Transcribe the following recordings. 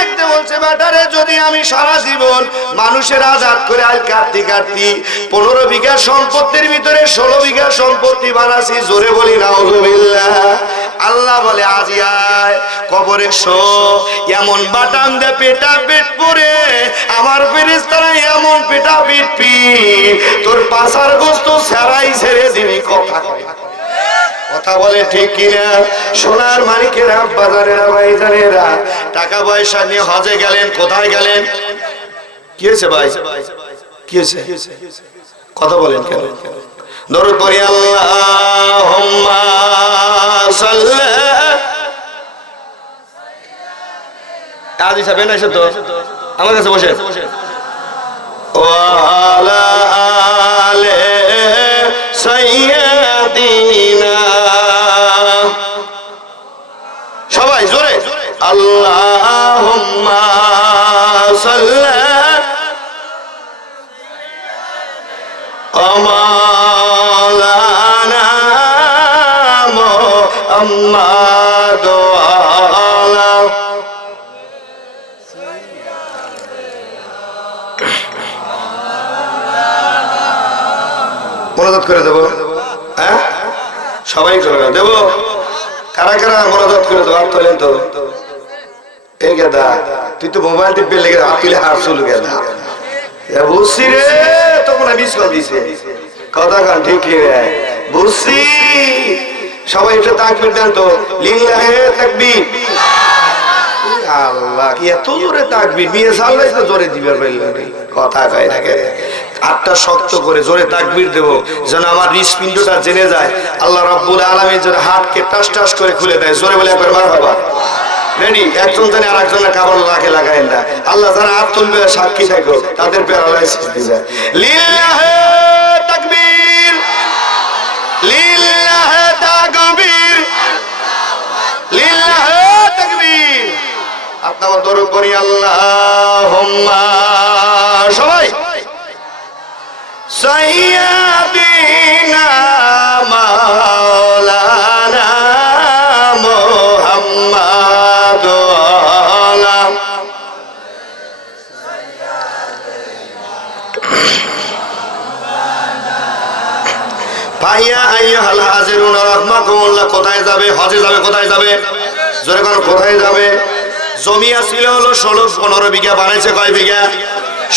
ডাকতে বলছে বেটারে যদি আমি সারা জীবন মানুষের আজাদ করে আল কাটতি 15 বিঘা সম্পত্তির ভিতরে 16 বিঘা সম্পত্তি বানাছি, জোরে বলি নাউজুবিল্লাহ। আল্লাহ বলে আজি আয় কবরে শো, এমন বাটাম দে পেটা পেট পরে আমার ফেরেশতারা এমন পেটা পিটপি তোর পাছার গোস্ত ছাড়াই ছেড়ে দিবি। কথা বলে ঠিক কিনা? সোনার মালিকেরা, বাজারেরা, ভাইজানেরা, টাকা পয়সা নিয়ে হজে গেলেন, কোথায় গেলেন? কি হয়েছে ভাই? কি হয়েছে? কথা বলেন কেন? দরুদ পড়ি আল্লাহুম্মা সাল্লি। আজি সাহেব না তো আমার কাছে বসে ওয়ালা আলে সাইয়্যিদিনা, সবাই জোরে আল্লাহুম্মা সাল্লি মাওলানা মুহাম্মাদ ওয়ালা মোনাজাত করে দেবো। হ্যাঁ সবাই করে দেবো। কারা কারা মোনাজাত করে দেবো? হাত তোলেন তো। এই গেদা তুই তো মোবাইল টিপে লেগে হাত তুলে হাত চলু গেদা বুঝছি রে, তখন মিস কল দিছে। কথা কান ঠিক বুঝছি। সবাই একটু তাকবীর দেন তো। লিল্লাহে তাকবীর। আল্লাহ কি এত জোরে তাকবীর! বিয়ে সাল্লাই তো জোরে দিবে। কথা কয় না কে? আটটা শক্ত করে জোরে তাকবীর দেব যেন আমার হৃৎপিণ্ডটা জেনে যায়। আল্লাহ রাব্বুল আলামিন যেন হাতকে টাস টাস করে খুলে দেয়। জোরে বলে একবার মারহাবা। রেডি? একজন জানে আর একজনের কাবর লাখে লাগায় না। আল্লাহ যারা হাত তুলবে সাক্ষী থাকো, তাদের প্যারালাইসিস দিয়ে যায়। লিল্লাহে তাকবীর, লিল্লাহে তাকবীর, লিল্লাহে তাকবীর। আপনারা দরুদ পড়ি আল্লাহুম্মা সবাই সাইয়্যিদিনা মাওলানা মুহাম্মাদ ওয়ালা ভাইয়া আইয়ুহাল হাজিরুন রাহমাকুমুল্লাহ। কোথায় যাবে? হজে যাবে। কোথায় যাবে? জোরে কোন কোথায় যাবে? জমি ছিল হলো 16-15 বিঘা, বানাইছে কয় বিঘা?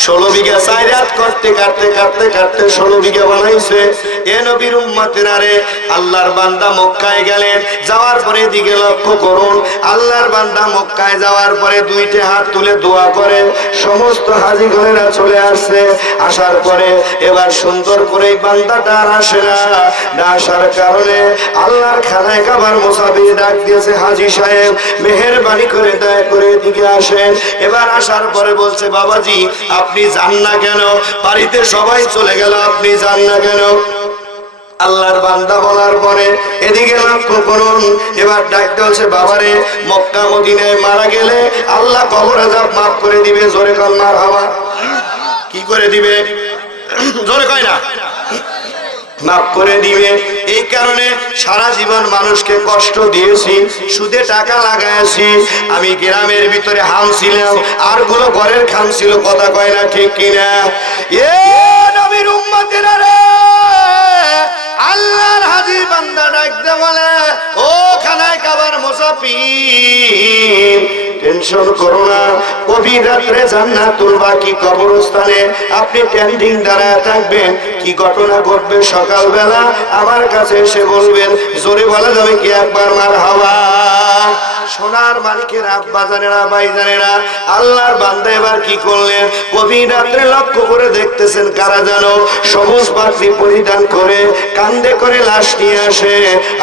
16 বিঘা। সাইরাত করতে কাটতে কাটতে কাটতে 16 বিঘা বানাইছে। এ নবীর উম্মতেরা রে, আল্লাহর বান্দা মক্কায় গেলেন, যাওয়ার পরে দিকে লক্ষ্য করুন। আল্লাহর বান্দা মক্কায় যাওয়ার পরে দুইটা হাত তুলে দোয়া করে সমস্ত হাজী ঘরেরা চলে আসছে। আসার পরে এবার সুন্দর করে বান্দাটা আর আসে না। না আসার কারণে আল্লাহর খানায় কাবার মুসাফির ডাক দিয়েছে, হাজী সাহেব মেহেরবানি করে দয়া করে এদিকে আসেন। এবার আসার পরে বলছে, বাবাজি আপনি যান না কেন? বাড়িতে সবাই চলে গেল, আপনি যান না কেন? আল্লাহর বান্দা বলার পরে এদিকে লক্ষ্য করুন। এবার ডাকতে হচ্ছে, বাবারে মক্কা মদিনায় মারা গেলে আল্লাহ কবর আযাব মাফ করে দিবে। জোরে কর মারহাবা। কি করে দিবে? জোরে কয় না? মাফ করে দিবে। এই কারণে সারা জীবন মানুষকে কষ্ট দিয়েছি, সুদে টাকা লাগাইছি। আমি গ্রামের ভিতরে হাম ছিলাম, আর গুলো ঘরের খাম ছিল। কথা কয় না ঠিক কিনা? এ নবীর উম্মতেরা রে, আল্লাহর হাজী বান্দা ডাকতে বলে, ও খানায় কাবার মুসাফির টেনশন করো না, গভীর রাত্রে জান্নাতুল বাকি কবরস্থানে আপনি ট্যান্ডিং দাঁড়ায় থাকবেন। কি ঘটনা ঘটবে সকালবেলা আমার কাছে এসে বলবেন। জোরে বলা যাবে কি একবার মারহাবা? সোনার মালিকের আব্বাজানেরা, ভাইজানেরা, আল্লাহর বান্দা এবার কি করলেন? গভীর রাত্রে লক্ষ্য করে দেখতেছেন কারা যেন সবুজ পাগড়ি পরিধান করে কান্দে করে লাশ নিয়ে আসে।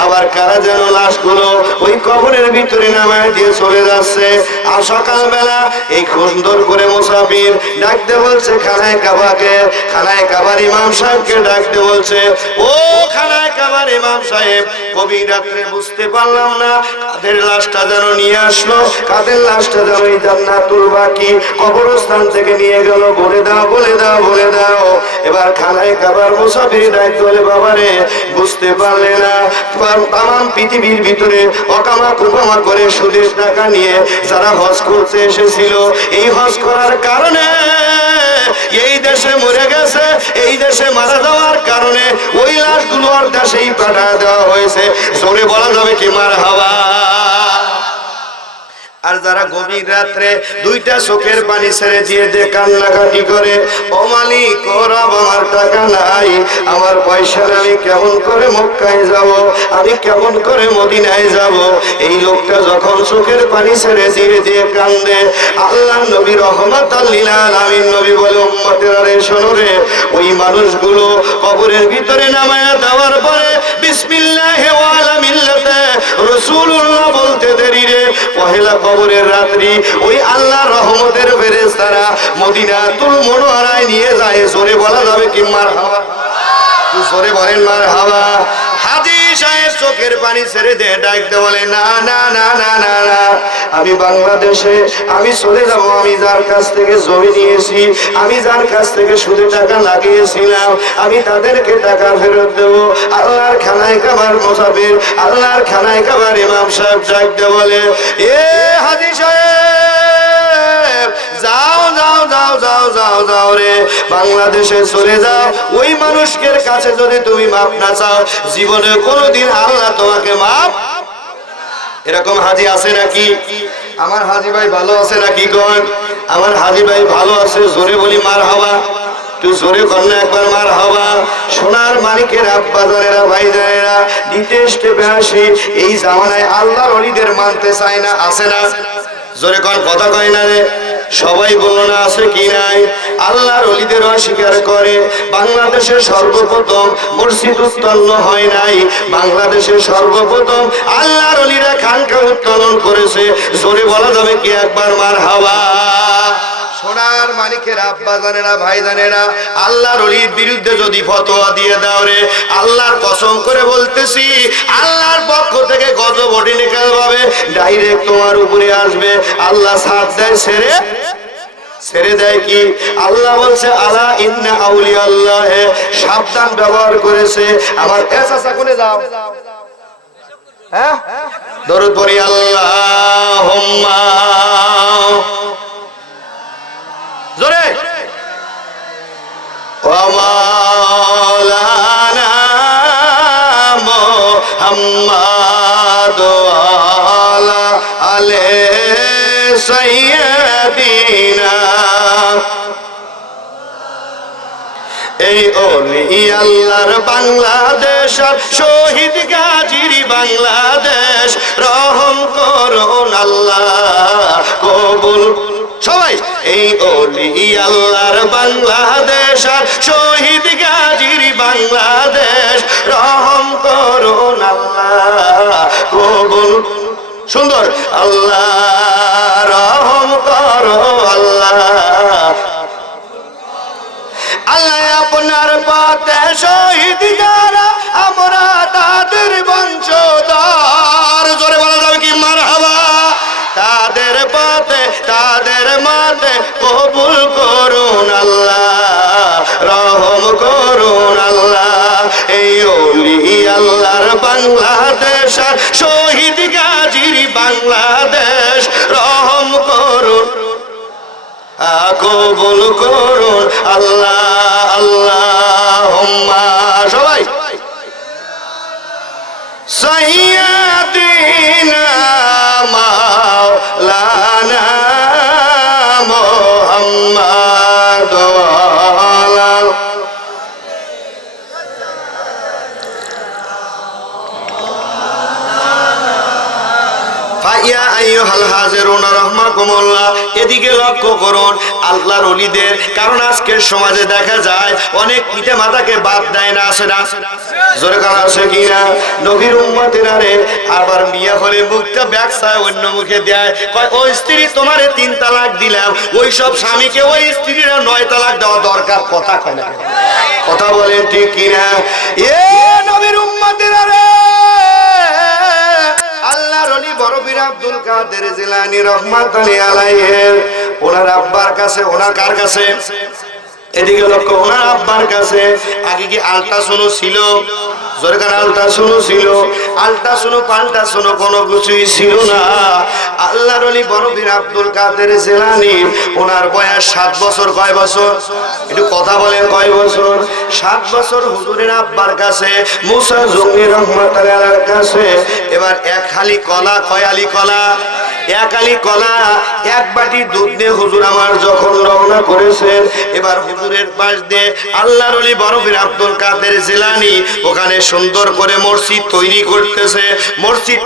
আবার কারা যেন লাশগুলো ওই কবরের ভিতরে নামায় দিয়ে চলে যাচ্ছে। আর সকালবেলা এই সুন্দর করে মুসাফির ডাকতে বলছে খানায় কাবাকে, খানায় কাবার ইমাম সাহেবকে ডাকতে বলছে, ও খানায় কাবার ইমাম সাহেব, গভীর রাত্রে বুঝতে পারলাম না কাদের লাশটা যেন নিয়ে নিয়ে আসলো, কাদের লাশটা যেন এই জান্নাতুল বাকি কবরস্থান থেকে নিয়ে গেল। বলে দাও, বলে দাও, বলে দাও। এবার খানায় খাবার মুসাফির দায়িত্ব হলে বাবারে বুঝতে পারলে না, তাম পৃথিবীর ভিতরে অকামা কুকামা করে সুদের টাকা নিয়ে যারা হজ করতে এসেছিল, এই হজ করার কারণে এই দেশে মরে গেছে, এই দেশে মারা যাওয়ার কারণে ওই লাশগুলো আর দেশেই পাঠিয়ে দেওয়া হয়েছে। জোরে বলা যাবে কি মারহাবা? আর যারা গভীর রাত্রে দুইটা চোখের পানি ছেড়ে দিয়ে যে কান্নাকাটি করে, ও মালিক ও রব আমার টাকা নাই, আমার পয়সা নাই, আমি কেমন করে মক্কায় যাব, আমি কেমন করে মদিনায় যাব, এই লোকটা যখন চোখের পানি ছেড়ে দিয়ে দিয়ে কান্দে, আল্লাহ নবী রহমাতাল লিল আলামিন নবী বলে, উম্মতেরা রে শোনো রে, ওই মানুষগুলো কবরের ভিতরে নামায়া দেওয়ার পরে বিসমিল্লাহি ওয়া আলা মিল্লাতে রাসূলুল্লাহ বলতে দেরি রে, পহেলা কবরের রাত্রি ওই আল্লাহর রহমতের ফেরেশতারা মদিনাতুল মুনাওয়ারায় নিয়ে যায়। জোরে বলা যাবে কি মারহাবা? জোরে বলেন মারহাবা। হাজী সাহেব চোখের পানি ছেড়ে দিয়ে ডাকতে বলে, না না না না না না, আমি বাংলাদেশে আমি চলে যাব, আমি যার কাছ থেকে জমি নিয়েছি, আমি যার কাছ থেকে সুদে টাকা লাগিয়েছিলাম, আমি তাদেরকে টাকা ফেরত দেব। আল্লাহর খানায় কাবার মুসাফির, আল্লাহর খানায় কাবার ইমাম সাহেব ডাকতে বলে, এ হাজী সাহেব যাও যাও যাও যাও যাও যাও রে, বাংলাদেশে চলে যাও। ওই মানুষের কাছে যদি তুমি মাপ না চাও, জীবনে কোনোদিন আল্লাহ তোমাকে মাপ। এরকম হাজি আছে নাকি? আমার হাজি ভাই ভালো আছে নাকি? কোন আমার হাজি ভাই ভালো আছে? জোরে বলি মারহাবা। তুই জোরে কর না একবার মারহাবা। সোনার মানিকের আব্বা জানেরা, ভাই জানেরা, দ্বিতীয় স্টেপে আসি, এই জামানায় আল্লাহর ওলিদের মানতে চায় না, আছে না? জোরে কোন কথা কয় না রে? সবাই বললো না আছে কি নাই? আল্লাহর ওলিদের অস্বীকার করে। বাংলাদেশে সর্বপ্রথম মসজিদ উত্তোলন হয় নাই, বাংলাদেশে সর্বপ্রথম আল্লাহর ওলিরা খানকা উত্তোলন করেছে। জোরে বলা যাবে কি একবার মারহাবা? সোনার মানিকের আব্বা জানেরা, ভাই জানেরা, আল্লাহর ওলির বিরুদ্ধে যদি ফতোয়া দিয়ে দাও রে, আল্লাহর কসম করে বলতেছি, আল্লাহর পক্ষ থেকে গজব অর্ডিনেকাল ভাবে ডাইরেক্ট তোমার উপরে আসবে। আল্লাহ সাথ দেয়, ছেড়ে দেয় কি? আল্লাহ বলছে, আলা ইন্না আউলিয়া আল্লাহ, সাবধান ব্যবহার করেছে আমার। এসা কোনে যাও, হ্যাঁ দরুদ পড়ি, আল্লাহুম্মা জোরে, ওয়া মাওলানা মুহাম্মাদ ওয়া আলা আলি সাইয়্যিদিনা। এই ওলি আল্লাহর বাংলাদেশ, শহীদ গাজীর বাংলাদেশ, রহম করুন আল্লাহ, কবুল সবাই। এই ওলি আল্লাহর বাংলাদেশ, শহীদ গাজীর বাংলাদেশ, রহম করুন আল্লাহ, কবুল। সুন্দর, আল্লাহ রহম করো আল্লাহ, আল্লাহ আপনার পথে শহীদ যারা, আমরা তাদের বংশধর। জোরে বলা যাবে কি মারহাবা? তাদের পথে তাদের মাঝে কবুল করুন আল্লাহ, রহম করুন আল্লাহ। এই ওলি আল্লাহর বাংলাদেশ, শহীদ গাজীর বাংলাদেশ, রহম করুন, কবুল করুন আল্লাহ, আল্লাহুম্মা। সবাই সাইয়্যিদিনা মাওলানা মুহাম্মাদ ওয়া আলা। ফাইয়া আইয়ুহাল হাজিরুনা রাহমাকুমুল্লাহ, এদিকে লক্ষ্য করুন আল্লাহর ওলিদের। কারণ আজকের সমাজে দেখা যায় অনেক পিতা মাতাকে বাদ দেয় না, আছে না? জোরে কারণ আছে কি না? নবীর উম্মতেরা রে, আবার বিয়া হলে মুখটা ব্যাকসায় অন্য মুখে দেয়, কয় ওই স্ত্রী তোমারে 3 তালাক দিলাম, ওই সব স্বামীকে ওই স্ত্রীরা 9 তালাক দেওয়া দরকার। কথা কয় না? কথা বলেন ঠিক কি না? এ নবীর উম্মতেরা রে, আল্লাহর ওলি বড় পীর আব্দুল কাদের জিলানী রহমাতুল্লাহি আলাইহি ওনার আব্বার কাছে, ওনার কার কাছে? এদিকে লক্ষ্য, ওনার আব্বার কাছে। আগে কি আল্ট্রাসাউন্ড ছিল? সরকার আল্ট্রাসাউন্ড ছিল? আল্ট্রাসাউন্ড পাল্টাসাউন্ড কোনো কিছুই ছিল না। আল্লাহর ওলি বড় পীর আব্দুল কাদের জিলানী ওনার বয়স 7 বছর। কয় বছর? একটু কথা বলেন, কয় বছর? 7 বছর হুজুরের আব্বার কাছে, মুসা জঙ্গি রহমাতুল্লাহি আলাইহির কাছে। এবার এক হালি কলা, কয় আলি কলা? এক আলি কলা, এক বাটি দুধ দিয়ে হুজুর আমার যখন রওনা করেছেন, এবার হুজুরের পাশ দিয়ে আল্লাহর ওলি বড় পীর আব্দুল কাদের জিলানী ওখানে সুন্দর করে মসজিদ তৈরি করতেছে। মসজিদ